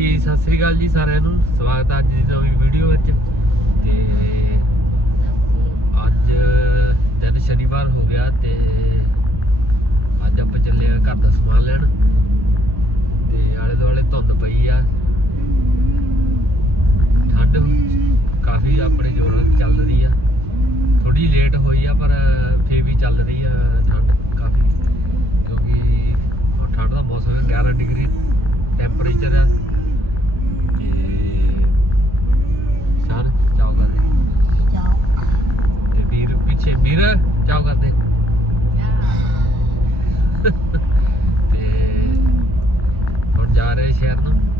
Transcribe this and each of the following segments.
ਹਾਂਜੀ ਸਤਿ ਸ੍ਰੀ ਅਕਾਲ ਜੀ ਸਾਰਿਆਂ ਨੂੰ। ਸਵਾਗਤ ਹੈ ਅੱਜ ਦੀ ਨਵੀਂ ਵੀਡੀਓ ਵਿੱਚ। ਤੇ ਅੱਜ ਦਿਨ ਸ਼ਨੀਵਾਰ ਹੋ ਗਿਆ ਤੇ ਅੱਜ ਆਪਾਂ ਚੱਲੇ ਆ ਘਰ ਦਾ ਸਮਾਨ ਲੈਣ। ਤੇ ਆਲੇ ਦੁਆਲੇ ਧੁੰਦ ਪਈ ਆ। ਠੰਡ ਕਾਫੀ ਆਪਣੇ ਜ਼ੋਰ ਚੱਲ ਰਹੀ ਆ। ਥੋੜੀ ਲੇਟ ਹੋਈ ਆ, ਪਰ ਫੇਰ ਵੀ ਚੱਲ ਰਹੀ ਆ ਠੰਡ ਕਾਫੀ। ਕਿਉਂਕਿ ਹੁਣ ਠੰਡ ਦਾ ਮੌਸਮ ਹੈ 11 ਡਿਗਰੀ ਟੈਂਪਰੇਚਰ ਆ। ਚਾਓ ਕਰਦੇ। ਤੇ ਹੁਣ ਜਾ ਰਹੇ ਸ਼ਹਿਰ ਨੂੰ।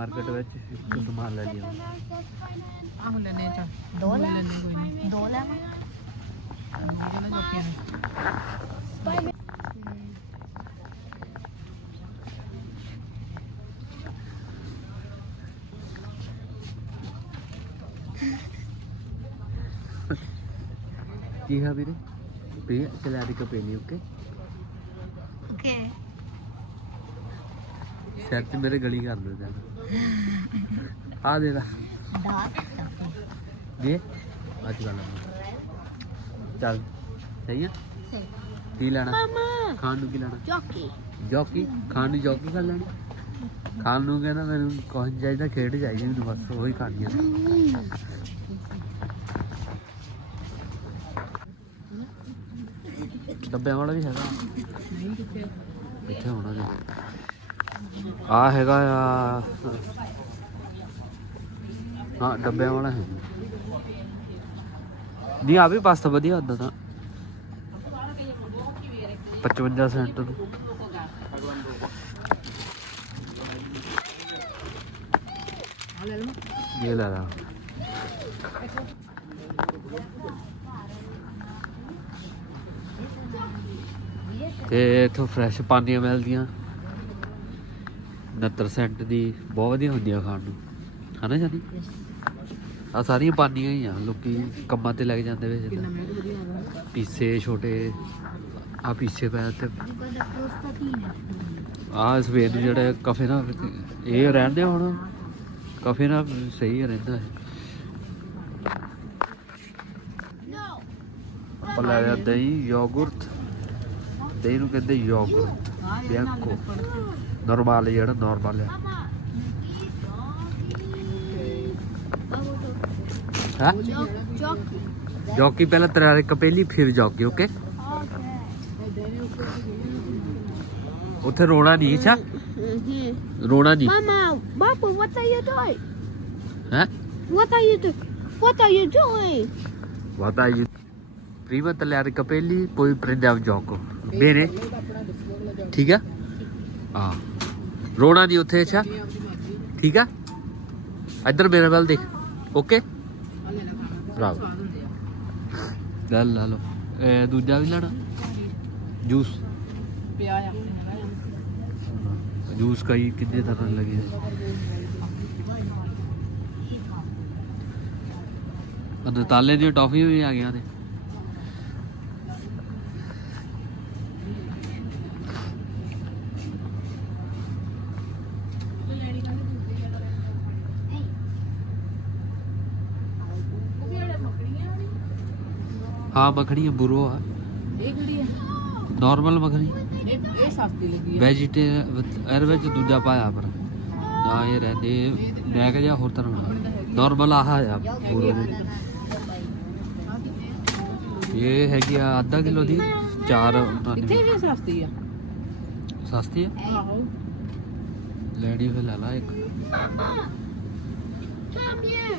ਮਾਰਕੀਟ ਵਿੱਚ ਇੱਕ ਸਮਾਨ ਲੈ ਲਿਆ ਆਹ ਲੈਣੇ ਚਾ ਦੋ ਲੈ। ਲੈਣੇ ਕੋਈ ਨਹੀਂ। ਦੋ ਲੈ ਜਿਹੜਾ ਜੋਪੀਆਂ ਨੇ ਕੀ ਹੈ ਵੀਰੇ? ਪੀ ਚਲਾ ਦੀ ਕਪੇਨੀ ਓਕੇ ਓਕੇ ਸਿਰ ਤੇ ਮੇਰੇ ਗਲੀ ਕਰ ਦੇ ਦੇਣਾ ਆ ਦੇ ਦਾ ਦੇ। ਅੱਜ ਗੱਲ ਚੱਲ ਸਹੀ ਆ? ਕੀ ਲੈਣਾ? ਖਾਣ ਨੂੰ ਕੀ ਲੈਣਾ? ਚੌਕੀ ਜੋਕੀ? ਖਾਣ ਨੂੰ ਜੋਕੀ ਕਰ ਲੈਣੀ? ਖਾਣ ਨੂੰ ਕਹਿੰਦਾ ਮੈਨੂੰ ਕੁਝ ਚਾਹੀਦਾ ਖੇਡ ਚਾਹੀਦੀ ਮੈਨੂੰ ਬਸ ਉਹੀ ਖਾਣੀ ਆ ਡੱਬਿਆਂ ਵਾਲਾ ਵੀ ਹੈਗਾ। ਨਹੀਂ ਕਿੱਥੇ ਇੱਥੇ ਹੋਣਾ ਜੀ? ਆ ਹੈਗਾ ਆ। ਹਾਂ ਡੱਬਿਆਂ ਵਾਲਾ ਹੈ। ਨਹੀਂ, ਆ ਵੀ ਪਾਸਤਾ ਵਧੀਆ ਹੁੰਦਾ ਤਾਂ। 55 ਸੈਂਟ ਨੂੰ ਇਹ ਲੈ ਲਾ। ਤੇ ਇਥੋਂ ਫਰੈਸ਼ ਪਾਣੀਆਂ ਮਿਲਦੀਆਂ। 69 ਸੈਂਟ ਦੀ ਬਹੁਤ ਵਧੀਆ ਹੁੰਦੀਆਂ ਖਾਣ ਨੂੰ। ਹਨਾ ਜਾਨੀ ਆ ਸਾਰੀਆਂ ਪਾਨੀਆਂ ਹੀ ਆ ਲੋਕੀ ਕੰਮਾਂ ਤੇ ਲੱਗ ਜਾਂਦੇ ਵੇ ਕਿੰਨਾ ਜਿੱਦਾਂ ਮਹਿੰਗਾ ਵਧੀਆ ਹੋਗਾ। ਪੀਸੇ ਛੋਟੇ ਆ ਪੀਸੇ ਪੈ ਤੇ ਆ ਸਵੇਰ ਨੂੰ ਜਿਹੜਾ ਕਫੇ ਨਾਲ ਇਹ ਰਹਿੰਦੇ ਹੁਣ। ਕਫੇ ਨਾਲ ਸਹੀ ਰਹਿੰਦਾ ਹੈ ਨੋ ਆਪਾਂ ਲੈ ਲਿਆ ਦਹੀਂ ਯੋਗੁਰਟ ਦਹੀਂ ਨੂੰ ਕਹਿੰਦੇ ਯੋਗੁਰਟ ਬਿਆਕੋ। normale yeri normale. Ha? जॉकी पहले तरारे कपेली फिर जॉकी ओके ਉੱਥੇ ਰੋਣਾ ਨਹੀਂ ਅੱਛਾ ਰੋਣਾ ਨਹੀਂ Mama, Papa, what are you doing? ਹੈ What are you doing? What are you doing? ਵਾਦਾ ਜੀ ਪ੍ਰੀਵਤ ਤਰਾਰੇ ਕਪੇਲੀ ਕੋਈ ਪ੍ਰਿੰਦਵ ਜੋਕ ਮੇਰੇ ਠੀਕ ਆ ਹਾਂ ਰੋਣਾ ਨਹੀਂ ਉੱਥੇ, ਅੱਛਾ। ਠੀਕ ਆ? ਇੱਧਰ ਮੇਰੇ ਵੱਲ ਦੇਖ। ਓਕੇ? ਲੈ ਲੈ ਖਾਣਾ ਬਰਾਵੋ ਲੈ ਲਾ ਲਓ। ਇਹ ਦੂਜਾ ਵੀ ਲੈਣਾ? ਜੂਸ। ਪਿਆ ਆ ਜੂਸ ਕਈ ਕਿੰਨੇ ਤਰ੍ਹਾਂ ਲੱਗੇ ਅੰਦਰ ਤਾਲੇ ਦੀ ਟੌਫੀ ਵੀ ਆ ਗਿਆ ਨੇ ਹਾਂ ਮੱਖਣੀ ਬੁਰੋ ਆ। ਇਹ ਕਿਹੜੀ ਆ? ਨਾਰਮਲ ਮੱਖਣੀ ਇਹ ਇਹ ਸਸਤੀ ਲੱਗੀ ਆ। ਵੈਜੀਟੇ ਇਹਦੇ ਵਿੱਚ ਦੂਜਾ ਪਾਇਆ ਪਰ। ਨਾ ਇਹ ਰਹਿੰਦੇ ਮੈਂ ਕਿਹਾ ਹੋਰ ਤਰ੍ਹਾਂ ਨਾਰਮਲ ਆਹ ਆ ਜਿਹੜੀ। ਇਹ ਹੈਗੀ ਆ ਅੱਧਾ ਕਿਲੋ ਦੀ ਚਾਰ ਇੱਥੇ ਵੀ ਸਸਤੀ ਆ। ਸਸਤੀ ਆ? ਆਹੋ। ਲੈਣੀ ਫਿਰ ਲੈ ਲਾ ਇੱਕ। Come here.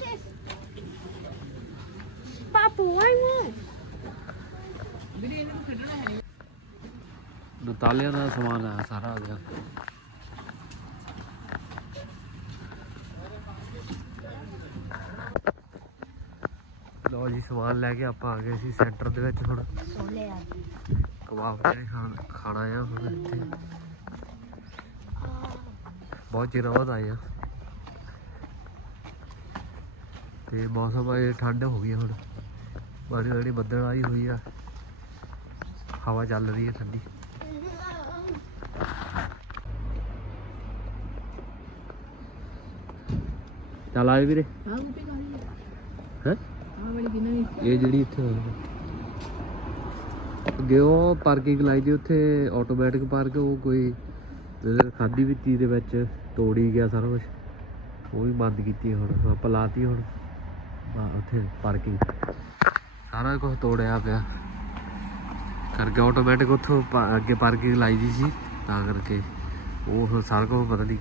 Yes. Papa, why not? ਵੀਰੇ ਇਹਨੇ ਤਾਂ ਖੇਡਣਾ ਹੈ ਨਹੀਂ ਨਤਾਲਿਆਂ ਦਾ ਸਮਾਨ ਆ ਸਾਰਾ ਆ ਗਿਆ। ਲੋ ਜੀ ਸਮਾਨ ਲੈ ਕੇ ਆਪਾਂ ਆ ਗਏ ਸੀ ਸੈਂਟਰ ਦੇ ਵਿੱਚ ਹੁਣ। Sole ਕਬਾਬ ਜਿਹੜੇ ਖਾਣ ਖਾਣਾ ਆ ਹੁਣ ਇੱਥੇ। ਬਹੁਤ ਚਿਰ ਬਾਅਦ ਆਏ ਆ। ਤੇ ਮੌਸਮ ਅਜੇ ਠੰਡ ਹੋ ਗਈ ਆ ਹੁਣ। ਮਾੜੀ ਮਾੜੀ ਬੱਦਲ ਆਈ ਹੋਈ ਆ। ਹਵਾ ਚੱਲ ਰਹੀ ਹੈ ਠੰਡੀ। ਚੱਲ ਆਏ ਵੀਰੇ। ਆਹ ਗੁੱਪੀ ਆ ਹੈ। ਆਹ ਵਾਲੀ ਕਿੰਨਾ ਵੀ ਇਹ ਜਿਹੜੀ ਇੱਥੇ ਹੋਈ ਹੈ। ਅੱਗੇ ਉਹ ਪਾਰਕਿੰਗ ਲਾਈ ਦੀ ਉੱਥੇ ਆਟੋਮੈਟਿਕ ਪਾਰਕ ਉਹ ਕੋਈ ਖਾਦੀ ਵੀ ਤੀ ਦੇ ਵਿੱਚ ਤੋੜੀ ਗਿਆ ਸਾਰਾ ਕੁਝ ਉਹ ਵੀ ਬੰਦ ਕੀਤੀ ਹੁਣ ਆਪਾਂ ਲਾਤੀ ਹੁਣ। ਉੱਥੇ ਪਾਰਕਿੰਗ ਸਾਰਾ ਕੁਝ ਤੋੜਿਆ ਪਿਆ। ਕਰਕੇ ਆਟੋਮੈਟਿਕ ਉੱਥੋਂ ਅੱਗੇ ਪਾਰਕਿੰਗ ਲਾਈ ਦੀ ਸੀ ਤਾਂ ਕਰਕੇ। ਉਹ ਸਾਰਾ ਕੁਝ ਪਤਾ ਨਹੀਂ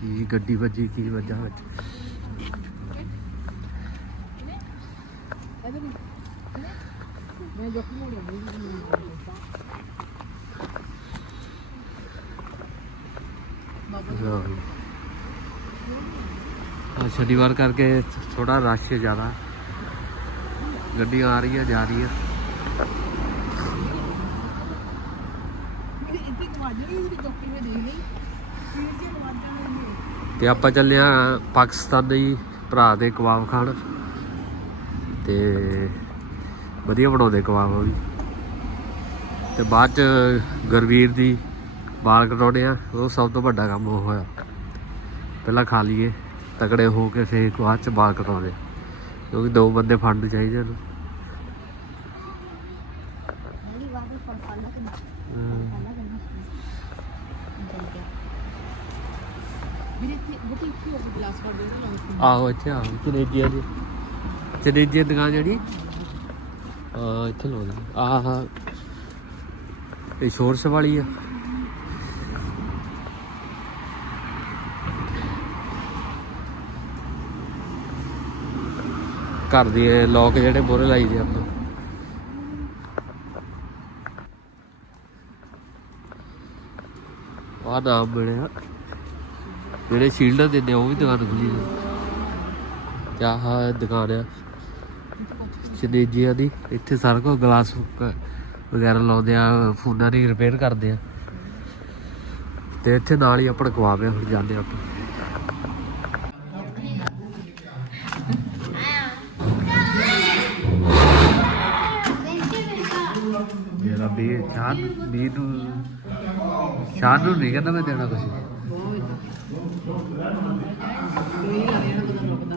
ਕੀ ਗੱਡੀ ਵੱਜੀ ਕੀ ਵੱਜਾ ਵਿੱਚ। ਇਹਦੇ ਵੀ ਮੈਂ ਸ਼ਨੀਵਾਰ ਕਰਕੇ ਥੋੜਾ ਰਸ਼ ਜ਼ਿਆਦਾ। ਗੱਡੀਆਂ ਆ ਰਹੀਆਂ, ਜਾ ਰਹੀਆਂ। ਤੇ ਆਪਾਂ ਚੱਲੇ ਆ ਪਾਕਿਸਤਾਨੀ ਭਰਾ ਦੇ ਕਬਾਬ ਖਾਣ। ਤੇ ਵਧੀਆ ਬਣਾਉਂਦੇ ਕਬਾਬ ਵੀ। ਤੇ ਬਾਅਦ ਚ ਗੁਰਵੀਰ ਦੀ ਬਾਲ ਕਟਾਉਣੇ ਆ ਉਹ ਸਭ ਤੋਂ ਵੱਡਾ ਕੰਮ ਉਹ ਹੋਇਆ। ਪਹਿਲਾਂ ਖਾ ਲਈਏ ਤਕੜੇ ਹੋ ਕੇ ਫੇਰ ਬਾਅਦ ਚ ਬਾਲ ਕਟਾਉਂਦੇ ਕਿਉਂਕਿ ਦੋ ਬੰਦੇ ਫੰਡ ਚਾਹੀਦੇ ਨੇ ਉਹ ਗਲਾਸ ਕਰ ਦੇ ਨਾ ਲਾਉਂਸ ਦੀ ਦੁਕਾਨ ਜਿਹੜੀ? ਆ ਇੱਥੇ ਲਾਉਂਦੇ ਆਹ ਇਹ ਸ਼ੋਰਸ ਵਾਲੀ ਆ। ਘਰ ਦੀ ਲੋਕ ਜਿਹੜੇ ਮੋਰੇ ਲਾਈ ਦੇ ਆਪਾਂ। ਆਹ ਨਾਮ ਮਿਲਿਆ। ਜਿਹੜੇ ਸ਼ੀਲਡਰ ਦਿੰਦੇ ਆ, ਉਹ ਵੀ ਦੁਕਾਨ ਖੁੱਲੀ ਹੈ ਤੇ ਦੁਕਾਨ ਆ? ਚਨੇਜੀਆਂ ਦੀ ਇੱਥੇ ਸਾਰਾ ਕੁਝ ਗਲਾਸ ਵਗੈਰਾ ਲਾਉਂਦੇ ਆ, ਫੋਨਾਂ ਦੀ ਰਿਪੇਅਰ ਕਰਦੇ ਆ। ਤੇ ਇੱਥੇ ਨਾਲ ਹੀ ਆਪਾਂ ਕਵਾਵੇ ਹੁਣ ਜਾਂਦੇ ਆਪਾਂ। ਮੇਰਾ ਵੀ ਚਾਹ ਵੀ ਨੂੰ, ਸ਼ਾਨ ਨੂੰ ਨਹੀਂ ਕਹਿੰਦਾ ਮੈਂ ਦੇਣਾ ਕੁਝ ਕੋਈ ਆ ਰਿਹਾ ਨਾ ਰੁਕਦਾ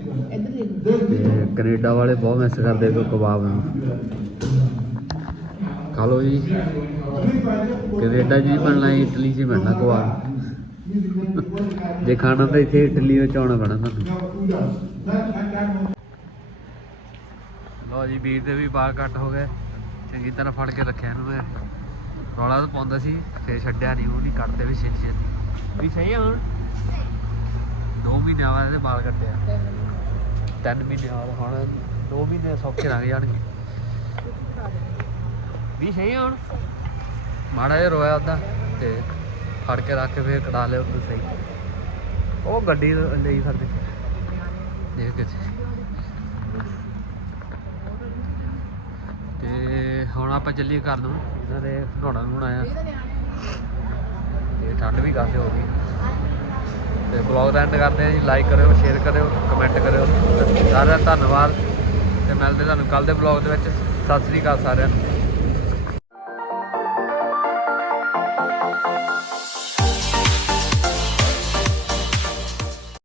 ਦੇ ਤੇ ਕੈਨੇਡਾ ਵਾਲੇ ਬਹੁਤ ਮਿਸ ਕਰਦੇ ਕੋ ਕਬਾਬ ਨੂੰ। ਖਾ ਲਓ ਜੀ। ਕੈਨੇਡਾ ਜੀ ਬਣਨਾ ਇਟਲੀ 'ਚ ਬਣਨਾ ਕਬਾਬ। ਜੇ ਖਾਣਾ ਤਾਂ ਇੱਥੇ ਇਟਲੀ ਵਿੱਚ ਆਉਣਾ ਪੈਣਾ ਤੁਹਾਨੂੰ ਲੋ ਜੀ, ਵੀਰ ਦੇ ਵੀ ਬਾਲ ਕੱਟ ਹੋ ਗਏ। ਚੰਗੀ ਤਰ੍ਹਾਂ ਫੜ ਕੇ ਰੱਖਿਆ ਇਹਨੂੰ ਮੈਂ। ਰੌਲਾ ਤਾਂ ਪਾਉਂਦਾ ਸੀ, ਫੇਰ ਛੱਡਿਆ ਨਹੀਂ ਉਹ ਨਹੀਂ ਕੱਟਦੇ ਵੀ ਛੇਤੀ ਛੇਤੀ ਵੀ ਸਹੀ ਹੁਣ? 2 ਮਹੀਨਿਆਂ ਬਾਅਦ ਇਹਦੇ ਵਾਲ ਕੱਟਿਆ ਤਿੰਨ ਮਹੀਨੇ ਬਾਅਦ ਹੁਣ 2 ਮਹੀਨੇ ਸੌਖੇ ਲੰਘ ਜਾਣਗੇ। ਵੀ ਸਹੀ ਆ ਹੁਣ? ਮਾੜਾ ਜਿਹਾ ਰੋਇਆ ਉਦਾਂ ਤੇ ਫੜ ਕੇ ਰੱਖ ਕੇ ਫੇਰ ਕਢਾ ਲਿਓ ਤੂੰ ਸਹੀ। ਉਹ ਗੱਡੀ ਲਈ ਫਿਰਦੇ। ਦੇਖ ਕਿੱਥੇ ਤੇ ਹੁਣ ਆਪਾਂ ਚੱਲੀਏ ਘਰ ਨੂੰ। ਇਹਨਾਂ ਦੇ ਨਹਾਉਣਾ ਨਹਾਉਣਾ ਆ। ਤੇ ਠੰਡ ਵੀ ਕਾਫੀ ਹੋ ਗਈ। ਤੇ ਬਲੌਗ ਦਾ ਐਂਡ ਕਰਦੇ ਆ ਜੀ ਲਾਈਕ ਕਰਿਓ ਸ਼ੇਅਰ ਕਰਿਓ ਕਮੈਂਟ ਕਰਿਓ। ਸਾਰਿਆਂ ਦਾ ਧੰਨਵਾਦ ਤੇ ਮਿਲਦੇ ਤੁਹਾਨੂੰ ਕੱਲ ਦੇ ਬਲੌਗ ਦੇ ਵਿੱਚ। ਸਤਿ ਸ੍ਰੀ ਅਕਾਲ ਸਾਰਿਆਂ ਨੂੰ।